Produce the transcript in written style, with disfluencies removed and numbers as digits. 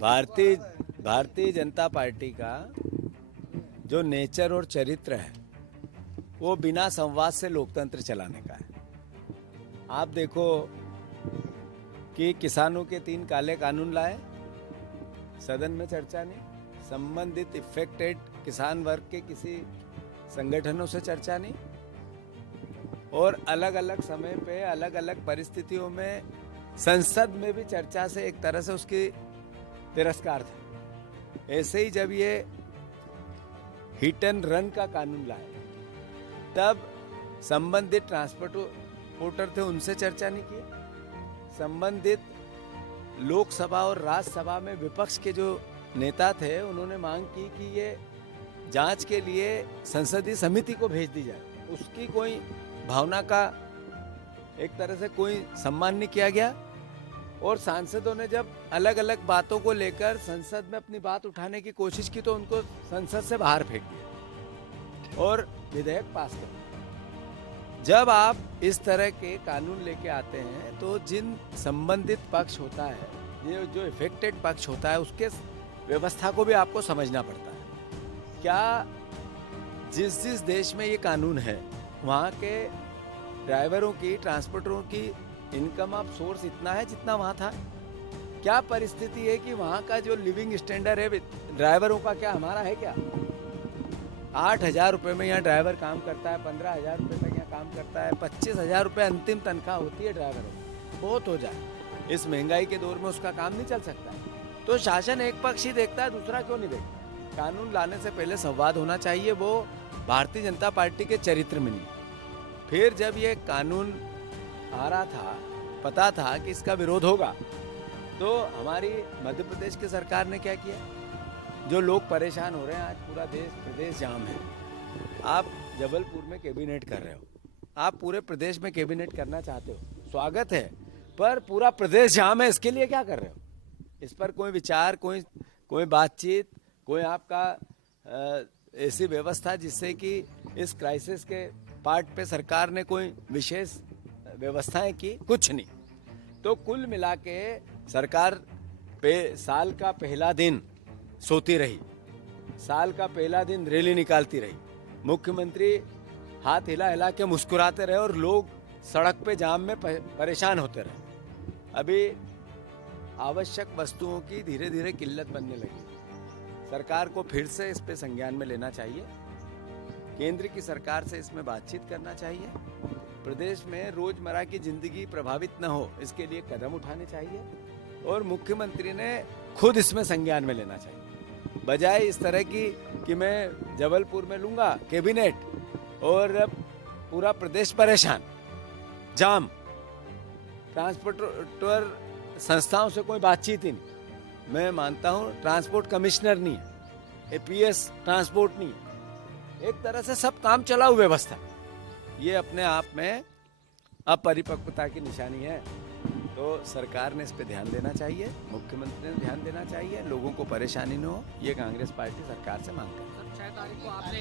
भारतीय भारतीय जनता पार्टी का जो नेचर और चरित्र है वो बिना संवाद से लोकतंत्र चलाने का है। आप देखो कि किसानों के 3 काले कानून लाए, सदन में चर्चा नहीं, संबंधित इफेक्टेड किसान वर्ग के किसी संगठनों से चर्चा नहीं, और अलग अलग समय पे अलग अलग परिस्थितियों में संसद में भी चर्चा से एक तरह से उसकी तिरस्कार था। ऐसे ही जब ये हिट एंड रन का कानून लाया तब संबंधित ट्रांसपोर्टर थे उनसे चर्चा नहीं की। संबंधित लोकसभा और राज्यसभा में विपक्ष के जो नेता थे उन्होंने मांग की कि ये जांच के लिए संसदीय समिति को भेज दी जाए, उसकी कोई भावना का एक तरह से कोई सम्मान नहीं किया गया। और सांसदों ने जब अलग अलग बातों को लेकर संसद में अपनी बात उठाने की कोशिश की तो उनको संसद से बाहर फेंक दिया और विधेयक पास कर दिया। जब आप इस तरह के कानून लेके आते हैं तो जिन संबंधित पक्ष होता है, ये जो इफेक्टेड पक्ष होता है, उसके व्यवस्था को भी आपको समझना पड़ता है। क्या जिस जिस देश में ये कानून है वहाँ के ड्राइवरों की, ट्रांसपोर्टरों की इनकम ऑफ सोर्स इतना है जितना वहाँ था? क्या परिस्थिति है कि वहाँ का जो लिविंग स्टैंडर्ड है ड्राइवरों का क्या हमारा है क्या? 8,000 रुपये में यहाँ ड्राइवर काम करता है, 15,000 रुपये तक यहाँ काम करता है, 25,000 रुपये अंतिम तनख्वाह होती है ड्राइवरों। बहुत हो जाए, इस महंगाई के दौर में उसका काम नहीं चल सकता। तो शासन एक पक्ष ही देखता है, दूसरा क्यों नहीं देखता? कानून लाने से पहले संवाद होना चाहिए, वो भारतीय जनता पार्टी के चरित्र में नहीं। फिर जब ये कानून आ रहा था, पता था कि इसका विरोध होगा, तो हमारी मध्य प्रदेश की सरकार ने क्या किया? जो लोग परेशान हो रहे हैं, आज पूरा देश प्रदेश जाम है। आप जबलपुर में कैबिनेट कर रहे हो, आप पूरे प्रदेश में कैबिनेट करना चाहते हो, स्वागत है, पर पूरा प्रदेश जाम है, इसके लिए क्या कर रहे हो? इस पर कोई विचार, कोई बातचीत, कोई आपका ऐसी व्यवस्था जिससे कि इस क्राइसिस के पार्ट पे सरकार ने कोई विशेष व्यवस्थाएं की? कुछ नहीं। तो कुल मिला के सरकार पे साल का पहला दिन सोती रही, साल का पहला दिन रैली निकालती रही, मुख्यमंत्री हाथ हिला हिला के मुस्कुराते रहे और लोग सड़क पे जाम में परेशान होते रहे। अभी आवश्यक वस्तुओं की धीरे धीरे किल्लत बनने लगी। सरकार को फिर से इस पे संज्ञान में लेना चाहिए, केंद्र की सरकार से इसमें बातचीत करना चाहिए, प्रदेश में रोजमर्रा की जिंदगी प्रभावित न हो इसके लिए कदम उठाने चाहिए, और मुख्यमंत्री ने खुद इसमें संज्ञान में लेना चाहिए। बजाय इस तरह की कि मैं जबलपुर में लूंगा कैबिनेट और पूरा प्रदेश परेशान, जाम, ट्रांसपोर्टर संस्थाओं से कोई बातचीत ही नहीं। मैं मानता हूं ट्रांसपोर्ट कमिश्नर नहीं है, एपीएस ट्रांसपोर्ट नहीं है, एक तरह से सब काम चलाऊ व्यवस्था। ये अपने आप में अपरिपक्वता की निशानी है। तो सरकार ने इस पे ध्यान देना चाहिए, मुख्यमंत्री ने ध्यान देना चाहिए, लोगों को परेशानी न हो, ये कांग्रेस पार्टी सरकार से मांग करती है।